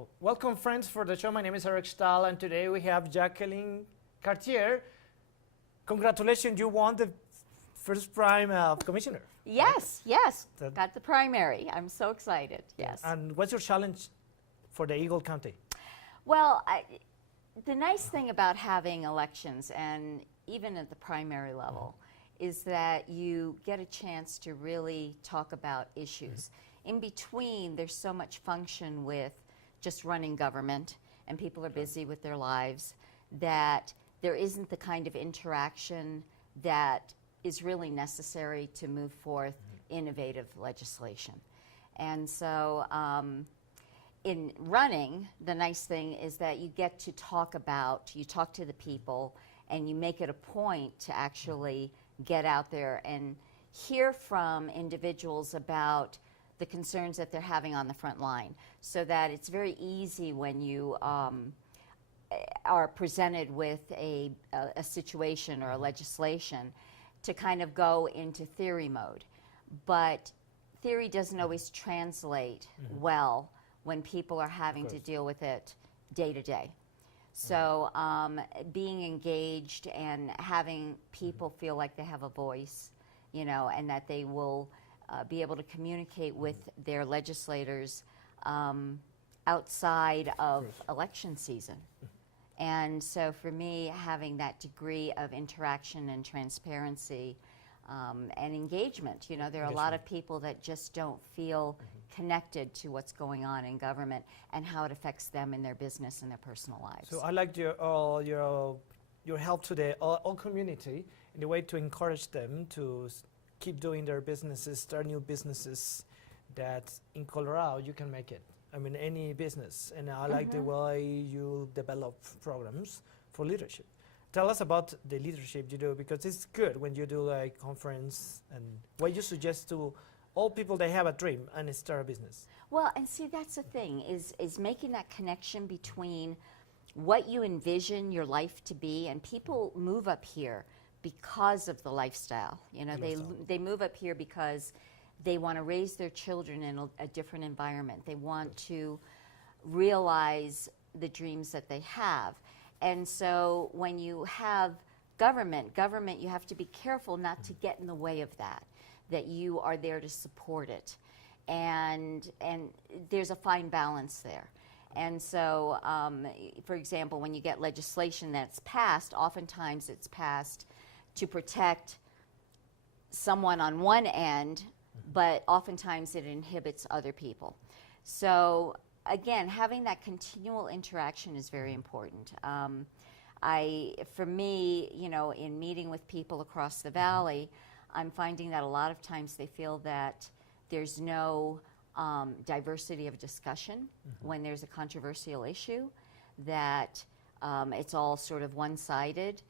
Oh, welcome, friends, for the show. My name is Erik Stahl, and today we have Jacqueline Cartier. Congratulations, you won the first prime commissioner. Yes, yes, got the primary. I'm so excited, yes. And what's your challenge for the Eagle County? Well, the nice thing about having elections, and even at the primary level, is that you get a chance to really talk about issues. In between, there's so much function with just running government, and people are busy with their lives, that there isn't the kind of interaction that is really necessary to move forth innovative legislation. And so in running, the nice thing is that you get to talk about, you talk to the people, and you make it a point to actually get out there and hear from individuals about the concerns that they're having on the front line, so that it's very easy when you are presented with a situation or a legislation to kind of go into theory mode. But theory doesn't always translate well when people are having to deal with it day to day. So being engaged and having people feel like they have a voice, you know, and that they will be able to communicate with their legislators outside of election season. And so for me, having that degree of interaction and transparency and engagement, you know, there are a lot of people that just don't feel connected to what's going on in government and how it affects them in their business and their personal lives. So I liked your help to the all community in the way to encourage them to keep doing their businesses, start new businesses, that in Colorado you can make it. I mean, any business. And I like the way you develop programs for leadership. Tell us about the leadership you do, because it's good when you do like conference, and what you suggest to all people that have a dream and start a business. Well, and see, that's the thing, is making that connection between what you envision your life to be, and people move up here because of the lifestyle. You know, they move up here because they want to raise their children in a different environment. They want to realize the dreams that they have. And so when you have government, you have to be careful not to get in the way of that you are there to support it. And there's a fine balance there. And so, for example, when you get legislation that's passed, oftentimes it's passed to protect someone on one end, but oftentimes it inhibits other people. So again, having that continual interaction is very important. For me, you know, in meeting with people across the valley, I'm finding that a lot of times they feel that there's no diversity of discussion when there's a controversial issue, that it's all sort of one-sided.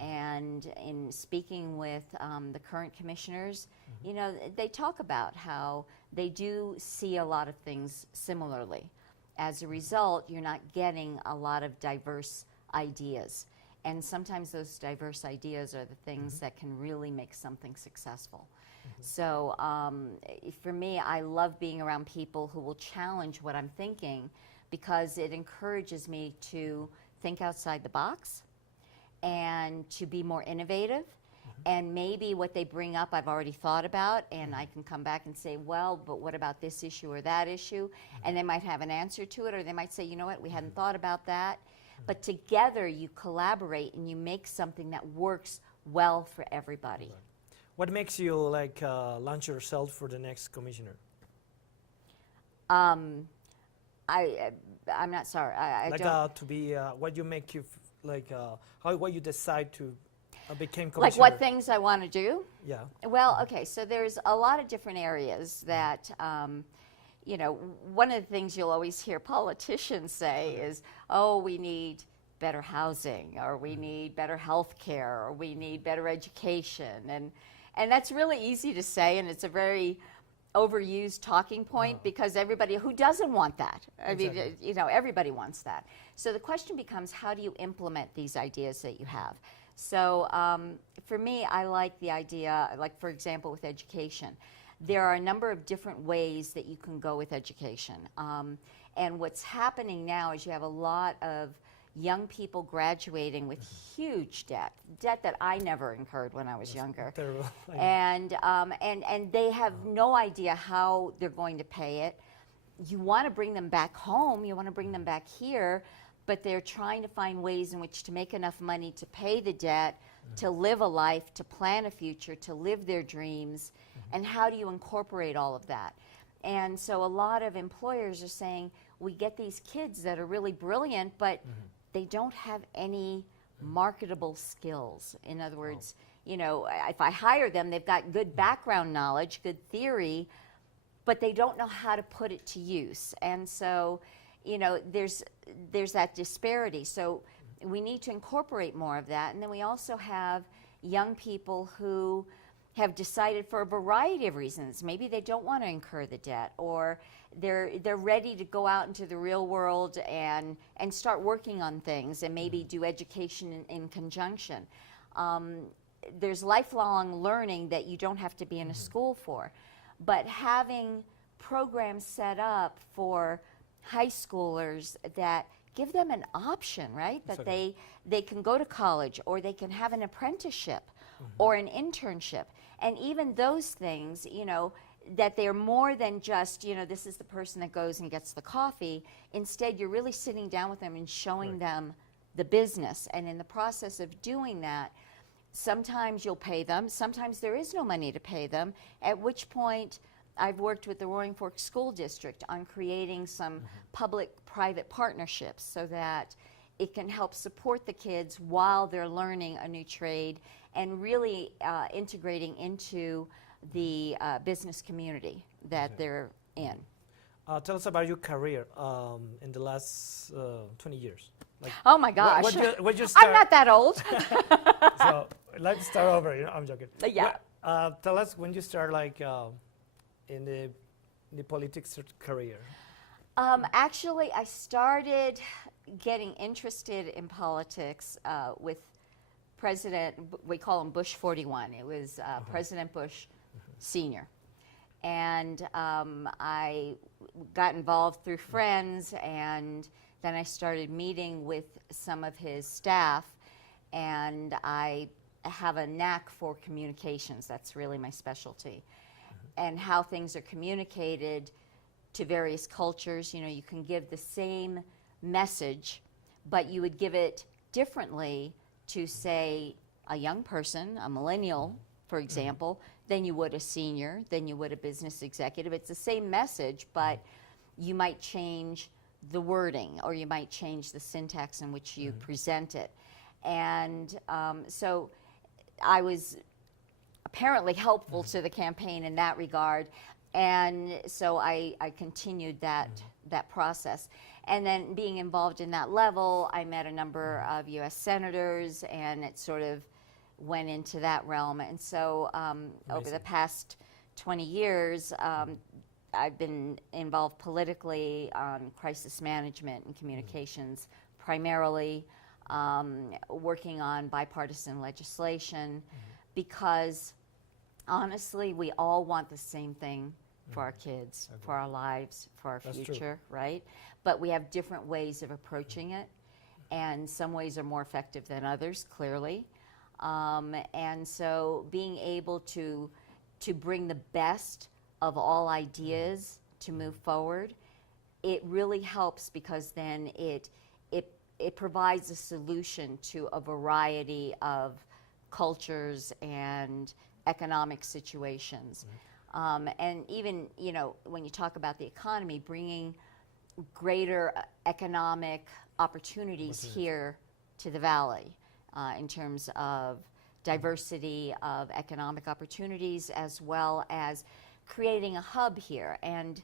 And in speaking with the current commissioners, you know, they talk about how they do see a lot of things similarly. As a result, you're not getting a lot of diverse ideas. And sometimes those diverse ideas are the things that can really make something successful. So for me, I love being around people who will challenge what I'm thinking, because it encourages me to think outside the box and to be more innovative. And maybe what they bring up I've already thought about, and I can come back and say, well, but what about this issue or that issue? And they might have an answer to it, or they might say, you know what, we hadn't thought about that. But together you collaborate and you make something that works well for everybody. What makes you like launch yourself for the next commissioner? I'm not sorry. I like don't. To be what you make you what you decide to become commissioner. Like what things I want to do? Yeah. Well, okay. So there's a lot of different areas that. You know, one of the things you'll always hear politicians say is, oh, we need better housing, or we need better health care, or we need better education. And that's really easy to say, and it's a very overused talking point, because everybody, who doesn't want that? I mean, you know, everybody wants that. So the question becomes, how do you implement these ideas that you have? So for me, I like the idea, like for example, with education. There are a number of different ways that you can go with education. And what's happening now is you have a lot of young people graduating with huge debt that I never incurred when I was younger. Terrible. And they have no idea how they're going to pay it. You want to bring them back home, you want to bring them back here, but they're trying to find ways in which to make enough money to pay the debt, to live a life, to plan a future, to live their dreams, and how do you incorporate all of that? And so a lot of employers are saying, we get these kids that are really brilliant, but they don't have any marketable skills. In other words, you know, if I hire them, they've got good background knowledge, good theory, but they don't know how to put it to use. And so, you know, there's that disparity. So we need to incorporate more of that. And then we also have young people who have decided for a variety of reasons. Maybe they don't want to incur the debt, or they're ready to go out into the real world and start working on things and maybe do education in conjunction. There's lifelong learning that you don't have to be in a school for. But having programs set up for high schoolers that give them an option, right? That they can go to college, or they can have an apprenticeship or an internship. And even those things, you know, that they're more than just, you know, this is the person that goes and gets the coffee. Instead, you're really sitting down with them and showing them the business. And in the process of doing that, sometimes you'll pay them, sometimes there is no money to pay them, at which point I've worked with the Roaring Fork School District on creating some public-private partnerships so that it can help support the kids while they're learning a new trade and really integrating into the business community that they're in. Tell us about your career in the last 20 years. Like, oh my gosh. What'd you start? I'm not that old. So let's start over. You know, I'm joking. Yeah. Tell us when you start, like, in the politics career. Actually, I started getting interested in politics with President, we call him Bush 41. It was President Bush Sr. And I got involved through friends, and then I started meeting with some of his staff, and I have a knack for communications. That's really my specialty. And how things are communicated to various cultures. You know, you can give the same message, but you would give it differently to, say, a young person, a millennial, for example, than you would a senior, than you would a business executive. It's the same message, but you might change the wording, or you might change the syntax in which you present it. And so I was apparently helpful to the campaign in that regard, and so I continued that process. And then being involved in that level, I met a number of U.S. senators, and it sort of went into that realm. And so over the past 20 years, I've been involved politically on crisis management and communications, primarily working on bipartisan legislation, because honestly, we all want the same thing for our kids, for our lives, for our future, right? But we have different ways of approaching it, and some ways are more effective than others, clearly. And so being able to bring the best of all ideas to move forward, it really helps, because then it provides a solution to a variety of cultures and economic situations. And even, you know, when you talk about the economy, bringing greater economic opportunities here to the Valley in terms of diversity of economic opportunities, as well as creating a hub here. And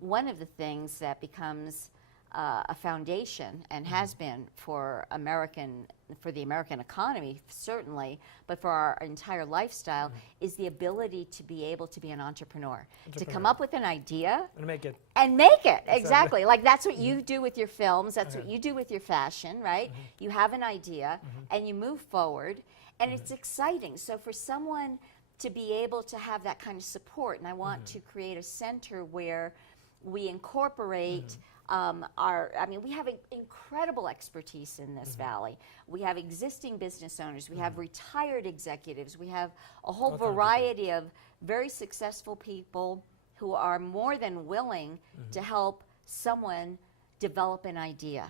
one of the things that becomes a foundation, and has been for the American economy, certainly, but for our entire lifestyle, is the ability to be able to be an entrepreneur. To come up with an idea and make it. Exactly. Like that's what you do with your films, that's what you do with your fashion, right? You have an idea and you move forward, and it's exciting. So for someone to be able to have that kind of support, and I want to create a center where we incorporate we have incredible expertise in this valley. We have existing business owners. We have retired executives. We have a whole variety of very successful people who are more than willing to help someone develop an idea.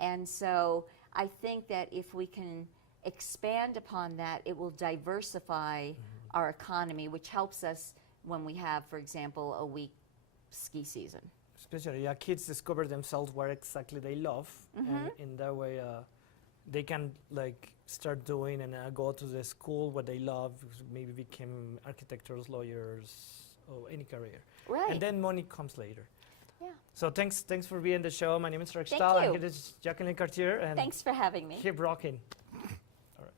And so I think that if we can expand upon that, it will diversify our economy, which helps us when we have, for example, a weak ski season. Especially, kids discover themselves what exactly they love, and in that way, they can like start doing and go to the school what they love, maybe become architects, lawyers, or any career. Right. And then money comes later. Yeah. So thanks for being on the show. My name is Erik Thank Stahl, you. and here is Jacqueline Cartier. And Thanks for having me. keep rocking. All right.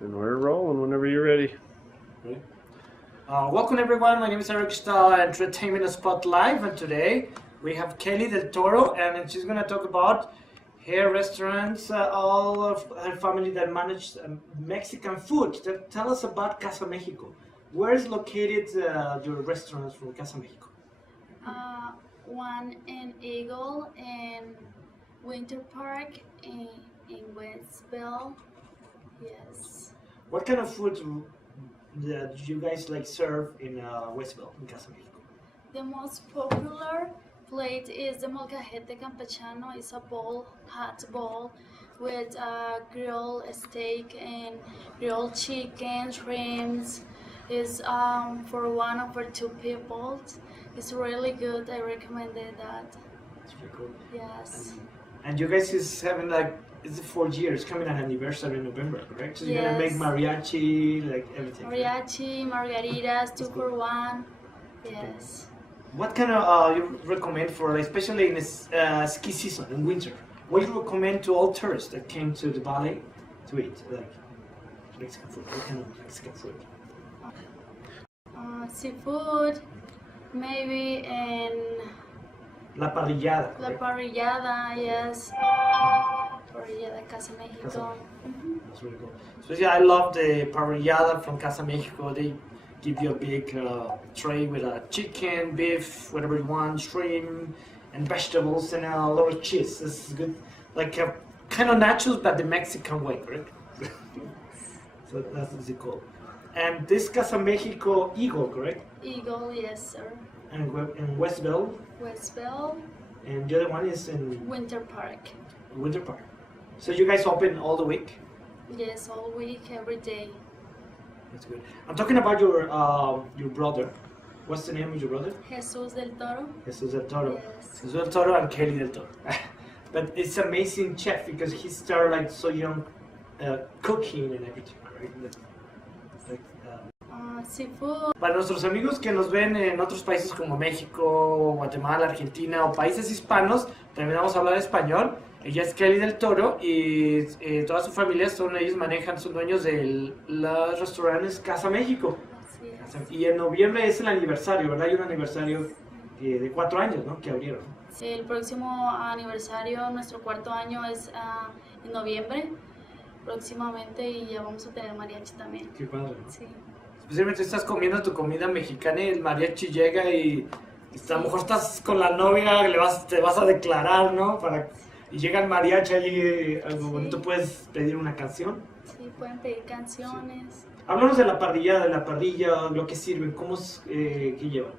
And we're rolling whenever you're ready. Ready? Welcome everyone, my name is Erik Stahl, Entertainment Spotlight, and today we have Kelly Del Toro, and she's going to talk about her restaurants, all of her family that manage Mexican food. Tell us about Casa Mexico. Where is located your restaurants from Casa Mexico? One in Eagle, in Winter Park, in Westville. Yes. What kind of food do you guys like serve in Westville, in Casa Mexico? The most popular plate is the molcajete campechano. It's a bowl, hot bowl, with grilled steak and grilled chicken, shrimps. It's for one or for two people. It's really good. I recommended that. It's pretty cool. Yes. And you guys is having like, it's 4 years, coming an anniversary in November, correct? So you're gonna make Yes. mariachi, like everything. Mariachi, margaritas, 2 for 1. Yes. What kind of you recommend for, like, especially in this ski season in winter? What do you recommend to all tourists that came to the valley to eat, like Mexican food? What kind of Mexican food? Seafood, maybe, and La parrillada. la correct? parrillada, yes. Parrillada Casa Mexico. Casa That's really cool. Especially, I love the parrillada from Casa Mexico. They give you a big tray with chicken, beef, whatever you want, shrimp, and vegetables, and a lot of cheese. This is good. Like kind of nachos, but the Mexican way, correct? So that's really cool. And this Casa Mexico Eagle, correct? Eagle, yes, sir. And in Westville, Westville, and the other one is in Winter Park. Winter Park. So you guys open all the week? Yes, all week, every day. That's good. I'm talking about your brother. What's the name of your brother? Jesus del Toro. Jesus del Toro. Yes. Jesus del Toro and Kelly del Toro. But it's amazing chef because he started like so young, cooking and everything, right? Seafood. Para nuestros amigos que nos ven en otros países como México, Guatemala, Argentina o países hispanos, también vamos a hablar español. Ella es Kelly del Toro y toda su familia ellos son dueños de los restaurantes Casa México. Así es. Y en noviembre es el aniversario, ¿verdad? Hay un aniversario de 4 años, ¿no? Que abrieron. El próximo aniversario, nuestro 4º año es en noviembre, próximamente, y ya vamos a tener mariachi también. Qué padre, ¿no? Sí. Especialmente estás comiendo tu comida mexicana y el mariachi llega y a lo mejor estás con la novia, te vas a declarar, ¿no? Y llega el mariachi allí, algo bonito, puedes pedir una canción. Sí, pueden pedir canciones. Háblanos de la parrilla, lo que sirven, cómo es, qué llevan.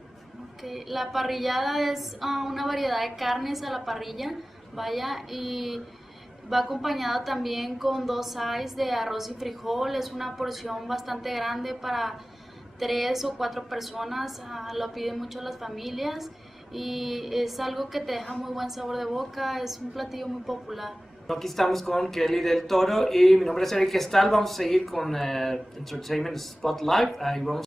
Okay. La parrillada es una variedad de carnes a la parrilla, vaya, y va acompañada también con 2 sides de arroz y frijol. Es una porción bastante grande para 3 o 4 personas, lo piden mucho las familias y es algo que te deja muy buen sabor de boca, es un platillo muy popular. Aquí estamos con Kelly del Toro y mi nombre es Erik Stahl. Vamos a seguir con Entertainment Spotlight. Ahí vamos.